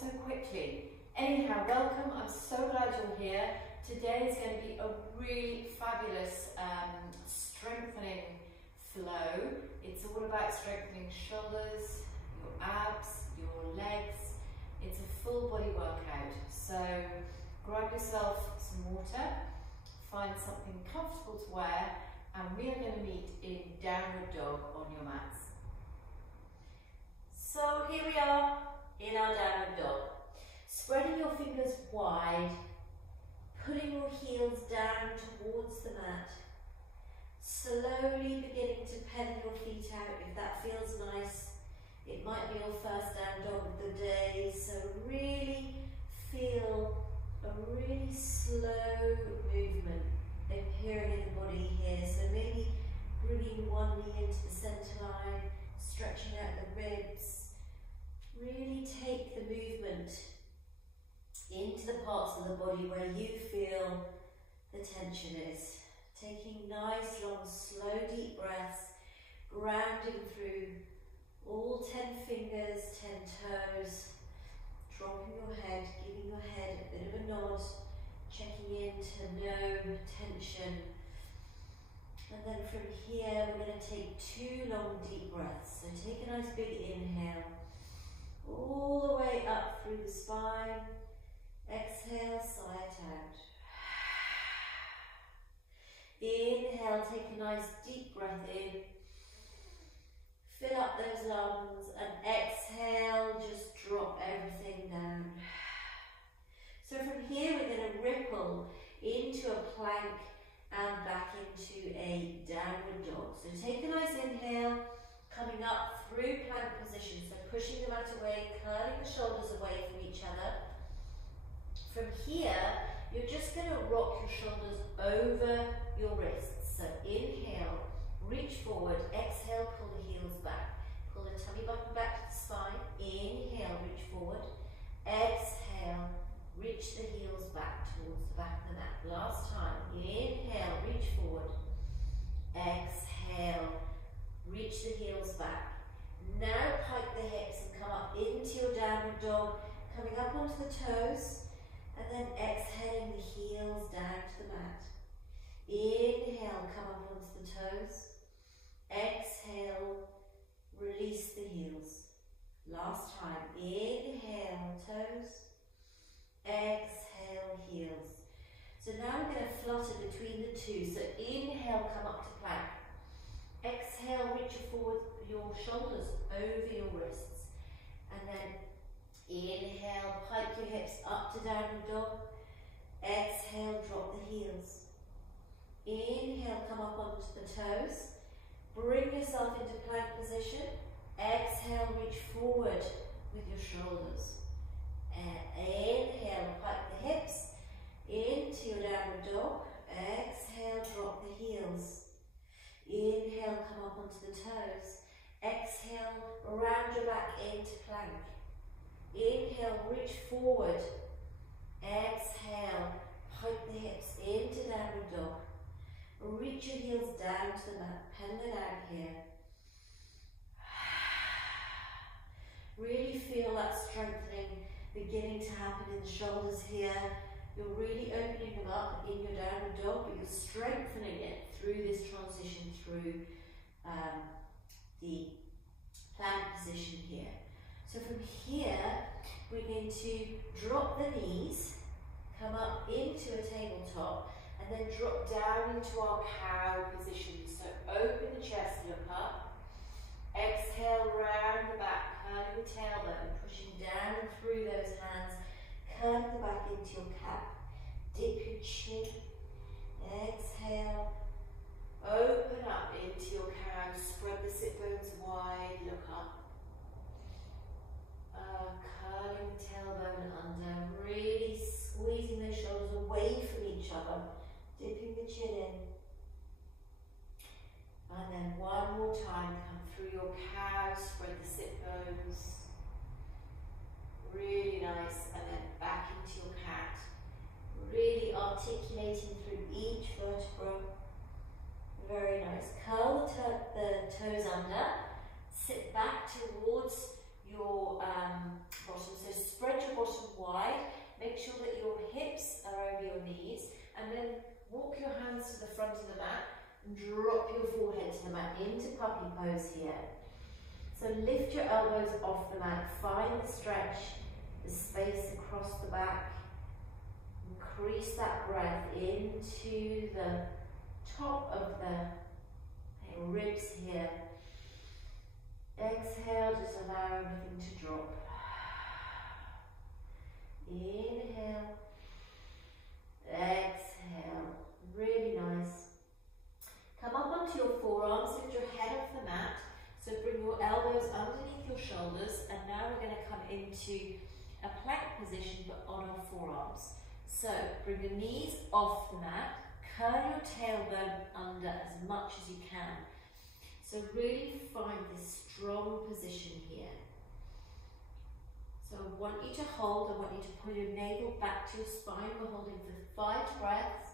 so quickly. Anyhow, welcome. I'm so glad you're here. Today is going to be a really fabulous strengthening flow. It's all about strengthening shoulders, your abs, your legs. It's a full body workout. So grab yourself some water, find something comfortable to wear, and we are going to meet in downward dog on your mats. So here we are in our downward dog. Spreading your fingers wide, putting your heels down towards the mat. Slowly beginning to pedal your feet out if that feels nice. It might be your first down dog of the day, so really feel a really slow movement appearing in the body here. So maybe bringing one knee into the centre line, stretching out the ribs. Really take the movement into the parts of the body where you feel the tension is. Taking nice, long, slow, deep breaths, grounding through all 10 fingers, 10 toes, dropping your head, giving your head a bit of a nod, checking into no tension. And then from here, we're going to take 2 long, deep breaths. So take a nice big inhale, all the way up through the spine. Exhale, sigh it out. Inhale, take a nice deep breath in. Fill up those lungs, and exhale, just drop everything down. So from here, we're going to ripple into a plank and back into a downward dog. So take a nice inhale, coming up through plank position. So pushing the mat away, curling the shoulders away from each other. From here, you're just going to rock your shoulders over your wrists. So inhale, reach forward, exhale, pull the heels back. Pull the tummy button back to the spine. Inhale, reach forward. Exhale, reach the heels back towards the back of the mat. Last time. Inhale, reach forward. Exhale, reach the heels back. Now pike the hips and come up into your downward dog, coming up onto the toes, and then exhaling the heels down to the mat. Inhale, come up onto the toes. Exhale, release the heels. Last time. Inhale, toes. Exhale, heels. So now we're going to flutter between the two. So inhale, come up to plank. Exhale, reach forward your shoulders over your wrists. And then inhale, pike your hips up to downward dog. Exhale, drop the heels. Inhale, come up onto the toes. Bring yourself into plank position. Exhale, reach forward with your shoulders. And inhale, pike the hips into your downward dog. Exhale, drop the heels. Inhale, come up onto the toes. Exhale, round your back into plank. Inhale, reach forward. Exhale, pike the hips into downward dog. Reach your heels down to the mat, pedal it out here. Really feel that strengthening beginning to happen in the shoulders here. You're really opening them up in your downward dog, but you're strengthening it through this transition through the plank position here. So from here, we're going to drop the knees, come up into a tabletop, and then drop down into our cow position. So open the chest, look up. Exhale, round the back, curling the tailbone, pushing down through those hands, curling the back into your cap. Dip your chin. Exhale. Open up into your cow. Spread the sit bones wide, look up. Curling the tailbone under, really squeezing the shoulders away from each other, dipping the chin in. And then one more time, come through your cow, spread the sit bones. Really nice. And then back into your cat. Really articulating through each vertebra. Very nice. Curl the toes under. Sit back towards your bottom. So spread your and drop your forehead to the mat into puppy pose here. So lift your elbows off the mat, find the stretch, the space across the back. Increase that breath into the top of the ribs here. Exhale, just allow everything to drop. Inhale, exhale, really nice. Come up onto your forearms, lift your head off the mat. So bring your elbows underneath your shoulders, and now we're going to come into a plank position but on our forearms. So bring your knees off the mat, curl your tailbone under as much as you can. So really find this strong position here. So I want you to hold, I want you to pull your navel back to your spine. We're holding for 5 breaths.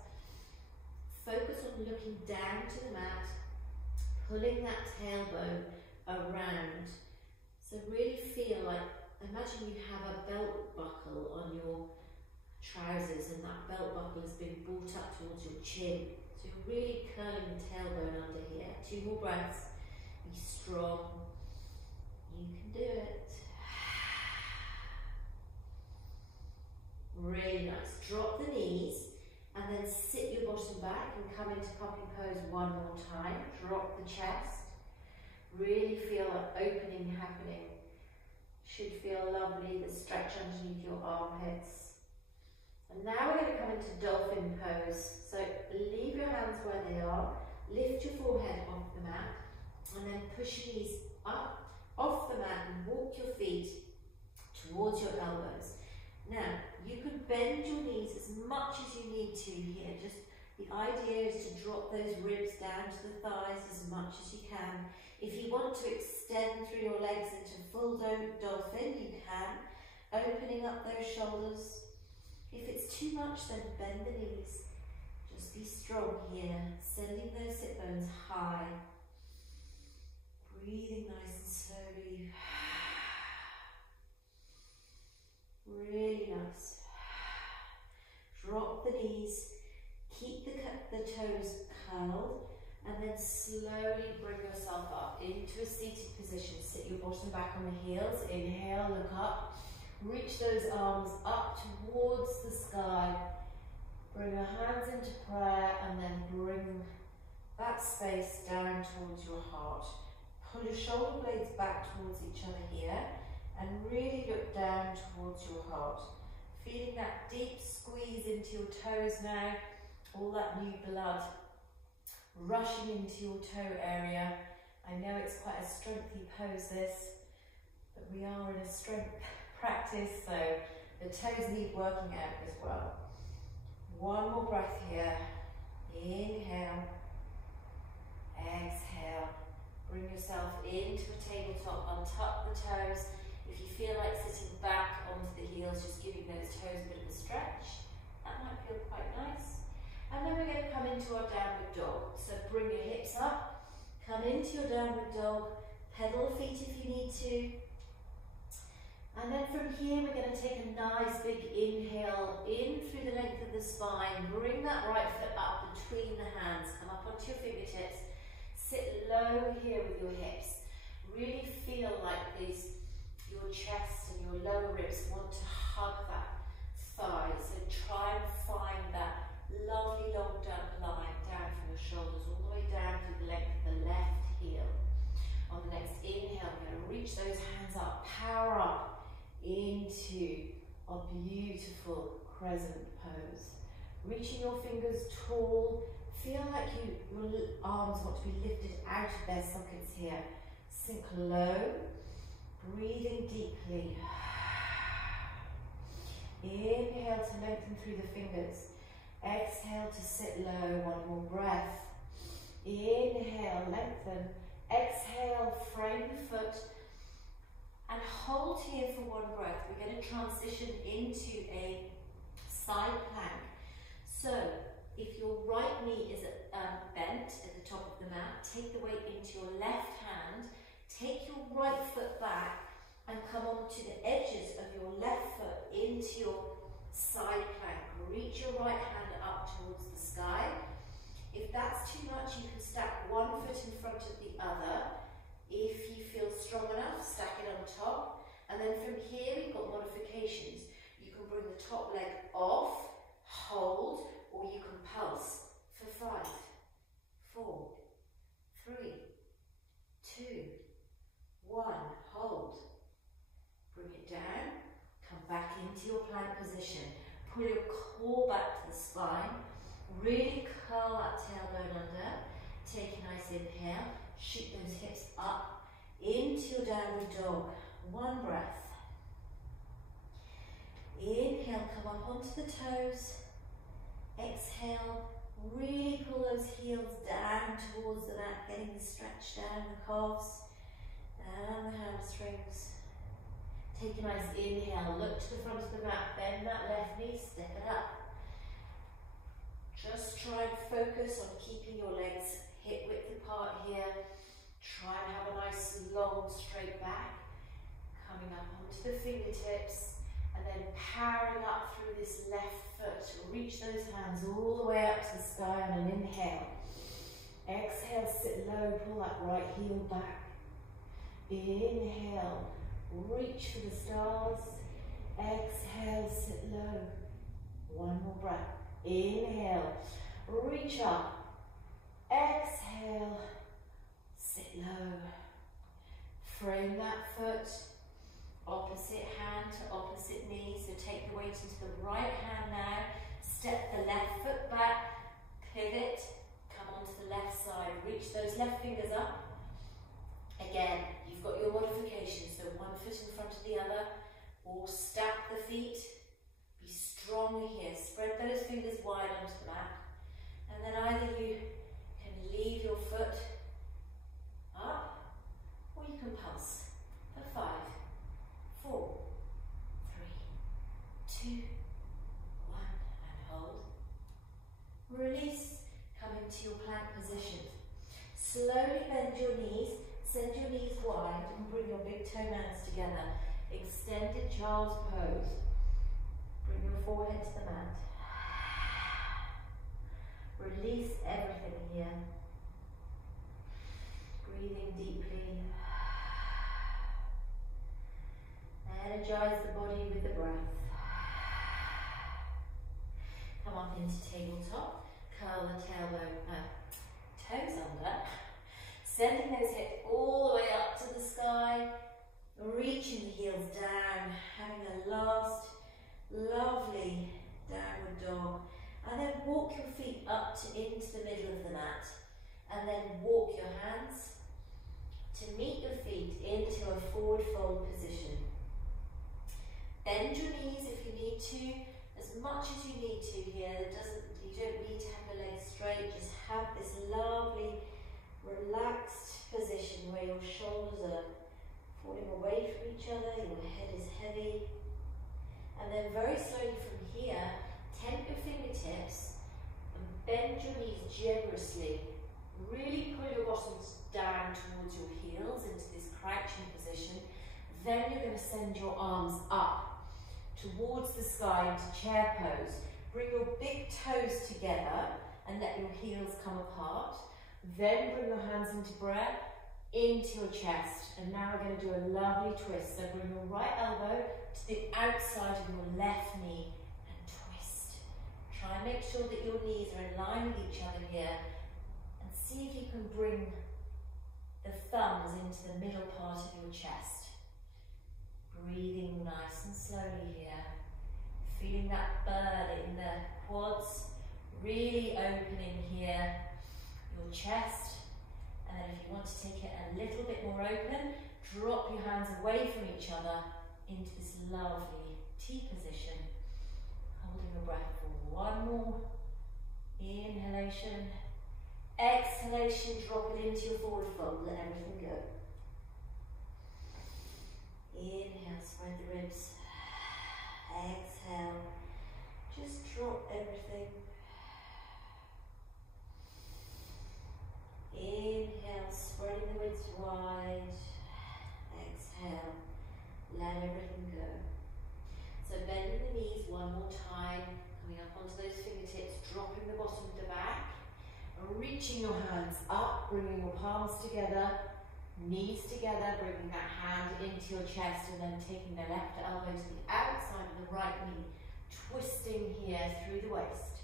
Focus on looking down to the mat, pulling that tailbone around. So really feel like, imagine you have a belt buckle on your trousers and that belt buckle has been brought up towards your chin. So you're really curling the tailbone under here. 2 more breaths. Be strong. You can do it. Really nice. Drop the knees and then sit your bottom back and come into puppy pose one more time. Drop the chest. Really feel an opening happening. Should feel lovely, the stretch underneath your armpits. And now we're going to come into Dolphin Pose. So leave your hands where they are, lift your forehead off the mat, and then push your knees up, off the mat, and walk your feet towards your elbows. Now, you can bend your knees as much as you need to here. Just the idea is to drop those ribs down to the thighs as much as you can. If you want to extend through your legs into full dolphin, you can, opening up those shoulders. If it's too much, then bend the knees. Just be strong here, sending those sit bones high. Breathing nice and slowly. Really nice. Drop the knees, keep the toes curled, and then slowly bring yourself up into a seated position. Sit your bottom back on the heels. Inhale, look up. Reach those arms up towards the sky. Bring your hands into prayer and then bring that space down towards your heart. Pull your shoulder blades back towards each other here and really look down towards your heart. Feeling that deep squeeze into your toes now, all that new blood rushing into your toe area. I know it's quite a strengthy pose this, but we are in a strength practice, so the toes need working out as well. One more breath here. Inhale, exhale. Bring yourself into a tabletop, untuck the toes. If you feel like sitting back onto the heels, just giving those toes a bit of a stretch, that might feel quite nice. And then we're going to come into our downward dog. So bring your hips up, come into your downward dog, pedal feet if you need to. And then from here, we're going to take a nice big inhale in through the length of the spine. Bring that right foot up between the hands. Come up onto your fingertips. Sit low here with your hips. Really feel like your chest and your lower ribs want to hug that thigh. So try and find that lovely long line down from your shoulders all the way down through the length of the left heel. On the next inhale, we're going to reach those hands up, power up into a beautiful crescent pose. Reaching your fingers tall, feel like your arms want to be lifted out of their sockets here. Sink low, breathing deeply. Inhale to lengthen through the fingers. Exhale to sit low, one more breath. Inhale, lengthen. Exhale, frame the foot. And hold here for one breath. We're going to transition into a side plank. So, if your right knee is bent at the top of the mat, take the weight into your left hand, take your right foot back and come onto the edges of your left foot into your side plank. Reach your right hand up towards the sky. If that's too much, you can position. Pull your core back to the spine. Really curl that tailbone under. Take a nice inhale. Shoot those hips up into your downward dog. One breath. Inhale, come up onto the toes. Exhale, really pull those heels down towards the mat, getting the stretch down the calves and the hamstrings. Take a nice inhale, look to the front of the mat, bend that left knee, step it up. Just try and focus on keeping your legs hip width apart here. Try and have a nice long straight back. Coming up onto the fingertips and then powering up through this left foot. Reach those hands all the way up to the sky on an inhale. Exhale, sit low, pull that right heel back. Inhale, reach for the stars. Exhale, sit low. One more breath. Inhale, reach up. Exhale, sit low. Frame that foot. Opposite hand to opposite knee. So take the weight into the right hand now. Step the left foot back. Pivot. Come onto the left side. Reach those left fingers up. Again, you've got your modification. So one foot in front of the other. Or stack the feet. Be strong here. Spread those fingers wide onto the mat. And then either you can leave your foot up or you can pulse for 5, 4, 3, 2, 1, and hold. Release, come into your plank position. Slowly bend your knees, send your knees wide and bring your big toe mounds together. Extended child's pose. Bring your forehead to the mat. Release everything here. Breathing deeply. Energize the body with the breath. Come up into tabletop. Curl the toes under. Sending those hips all the way up to the sky. Reaching the heels down. Having a last lovely downward dog. And then walk your feet up to into the middle of the mat. And then walk your hands to meet your feet into a forward fold position. Bend your knees if you need to, as much as you need to here. You don't need to have the legs straight, just have this lovely relaxed position where your shoulders are falling away from each other, your head is heavy. And then very slowly from here, tent your fingertips and bend your knees generously. Really pull your bottoms down towards your heels into this crouching position. Then you're going to send your arms up towards the sky into chair pose. Bring your big toes together and let your heels come apart. Then bring your hands into breath, into your chest. And now we're going to do a lovely twist. So bring your right elbow to the outside of your left knee and twist. Try and make sure that your knees are in line with each other here. And see if you can bring the thumbs into the middle part of your chest. Breathing nice and slowly here. Feeling that burn in the quads. Really opening here your chest. And then if you want to take it a little bit more open, drop your hands away from each other into this lovely T position. Holding your breath for one more. Inhalation. Exhalation, drop it into your forward fold. Let everything go. Inhale, spread the ribs. Exhale, just drop everything. Inhale, spreading the ribs wide. Exhale, let everything go. So bending the knees one more time, coming up onto those fingertips, dropping the bottom of the back, reaching your hands up, bringing your palms together. Knees together, bringing that hand into your chest and then taking the left elbow to the outside of the right knee, twisting here through the waist.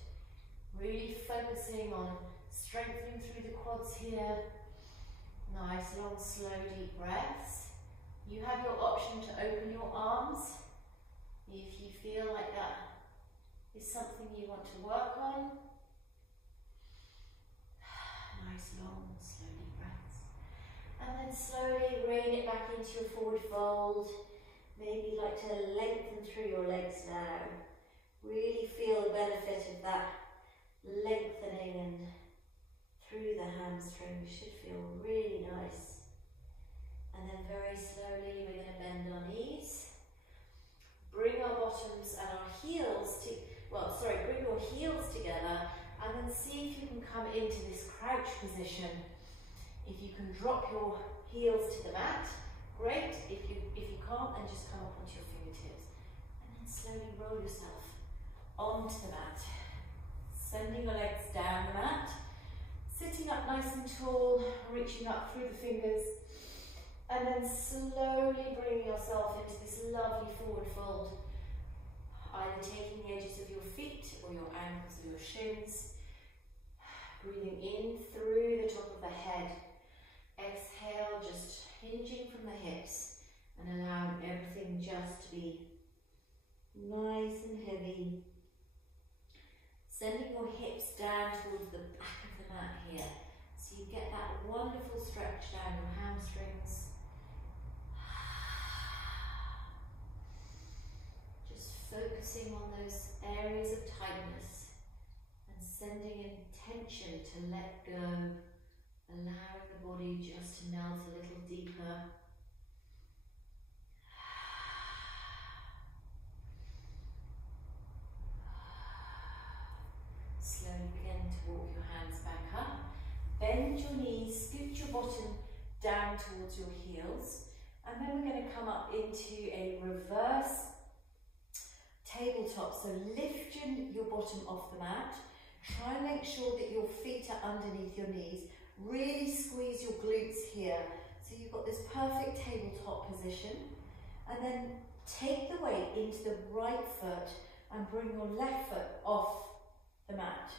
Really focusing on strengthening through the quads here. Nice, long, slow, deep breaths. You have your option to open your arms if you feel like that is something you want to work on. Nice long, slowly breaths. And then slowly rein it back into your forward fold. Maybe you'd like to lengthen through your legs now. Really feel the benefit of that lengthening and through the hamstring. Should feel really nice. And then very slowly we're going to bend our knees. Bring our bottoms and our heels bring your heels together, and then see if you can come into this crouch position. If you can drop your heels to the mat, great. If you can't, then just come up onto your fingertips. And then slowly roll yourself onto the mat. Sending your legs down the mat. Sitting up nice and tall, reaching up through the fingers. And then slowly bringing yourself into this lovely forward fold. Either taking the edges of your feet or your ankles or your shins. Breathing in through the top of the head. Exhale, just hinging from the hips and allowing everything just to be nice and heavy. Sending your hips down towards the back of the mat here. So you get that wonderful stretch down your hamstrings. Focusing on those areas of tightness and sending intention to let go, allowing the body just to melt a little deeper. Slowly begin to walk your hands back up. Bend your knees, scoot your bottom down towards your heels, and then we're going to come up into a reverse tabletop. So lift your bottom off the mat. Try and make sure that your feet are underneath your knees. Really squeeze your glutes here. So you've got this perfect tabletop position. And then take the weight into the right foot and bring your left foot off the mat.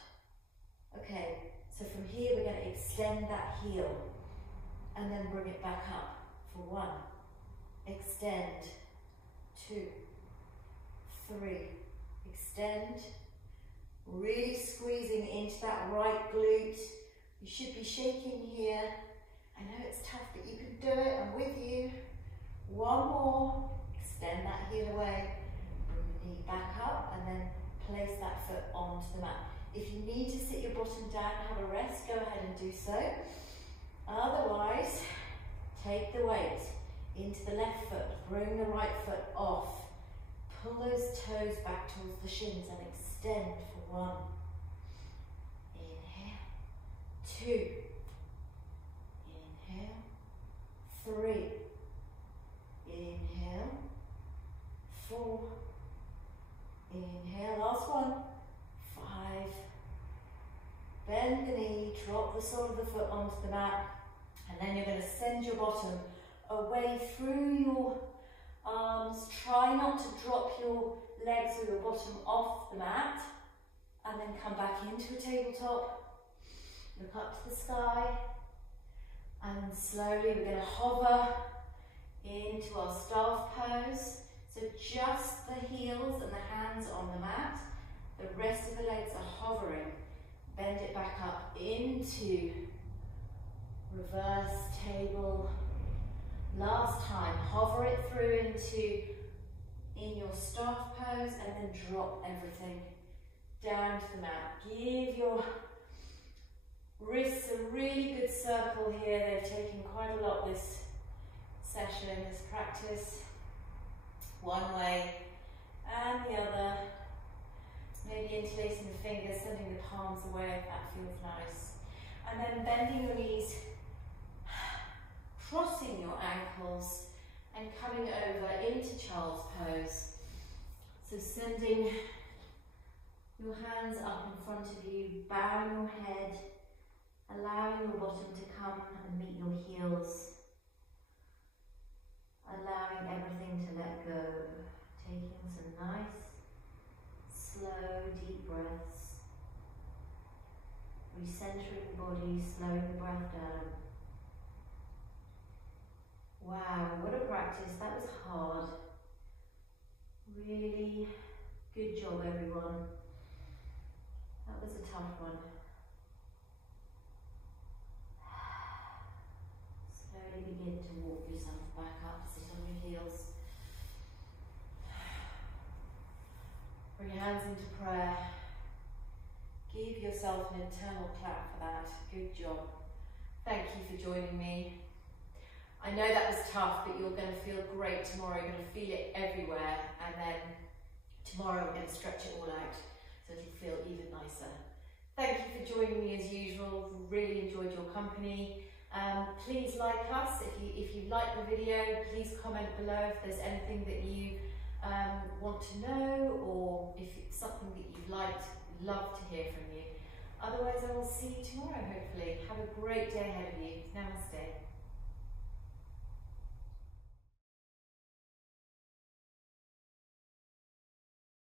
Okay, so from here we're going to extend that heel and then bring it back up for 1. Extend. 2. 3, extend, really squeezing into that right glute. You should be shaking here. I know it's tough, but you can do it. I'm with you. 1 more, extend that heel away, bring the knee back up, and then place that foot onto the mat. If you need to sit your bottom down and have a rest, go ahead and do so. Otherwise, take the weight into the left foot, bring the right foot off. Pull those toes back towards the shins and extend for 1. Inhale. 2. Inhale. 3. Inhale. 4. Inhale. Last one. 5. Bend the knee, drop the sole of the foot onto the mat, and then you're going to send your bottom away through your arms. Try not to drop your legs or your bottom off the mat, and then come back into a tabletop. Look up to the sky, and slowly we're going to hover into our staff pose. So just the heels and the hands on the mat. The rest of the legs are hovering. Bend it back up into reverse table. Last time, hover it through in your staff pose, and then drop everything down to the mat. Give your wrists a really good circle here. They've taken quite a lot this session, this practice. One way and the other. Maybe interlacing the fingers, sending the palms away if that feels nice. And then bending your knees, crossing your ankles and coming over into child's pose. So sending your hands up in front of you, bowing your head, allowing your bottom to come and meet your heels. Allowing everything to let go. Taking some nice, slow, deep breaths. Recentering the body, slowing the breath down. Wow, what a practice. That was hard. Really good job, everyone. That was a tough one. Slowly begin to walk yourself back up, sit on your heels. Bring your hands into prayer. Give yourself an internal clap for that. Good job. Thank you for joining me. I know that was tough, but you're going to feel great tomorrow. You're going to feel it everywhere, and then tomorrow we're going to stretch it all out so it'll feel even nicer. Thank you for joining me as usual. Really enjoyed your company. Please like us. If you like the video, please comment below if there's anything that you want to know, or if it's something that you've liked. Love to hear from you. Otherwise, I will see you tomorrow, hopefully. Have a great day ahead of you. Namaste.